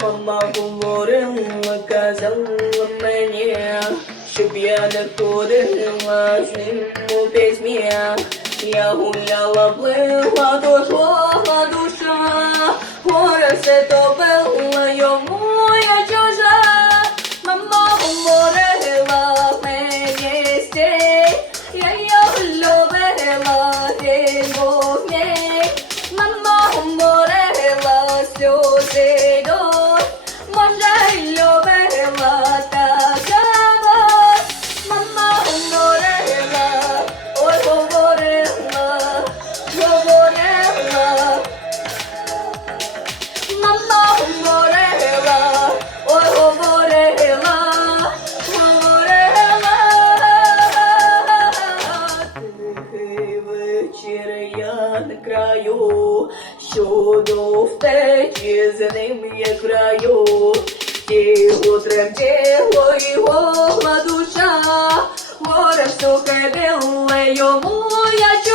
Мама говорила, казала мені, щоб я не ходила з ним у письмі. Я гуляла, плила, дошла душа, горе все топила, йому я чужа. Мама говорила мені стій, я його любила, він був мій. Краю, щодо втечі з ним є краю. Тіло тремтіло і голла душа, горе суке біле, йому я чужа.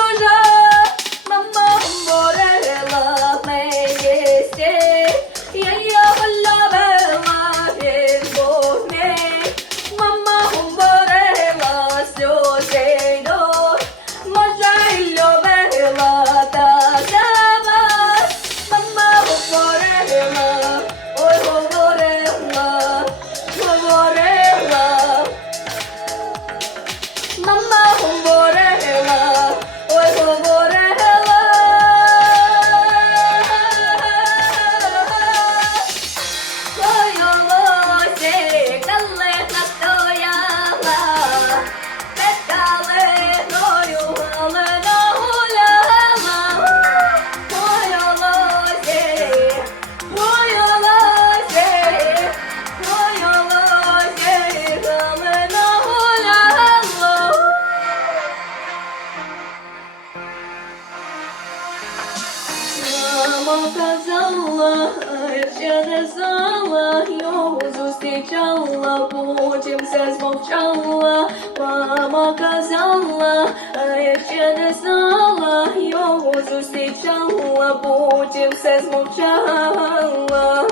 Мама казала, ще не знала, його зустрічала, потім все змовчала. Мама казала, ще не знала, його зустрічала, потім все змовчала.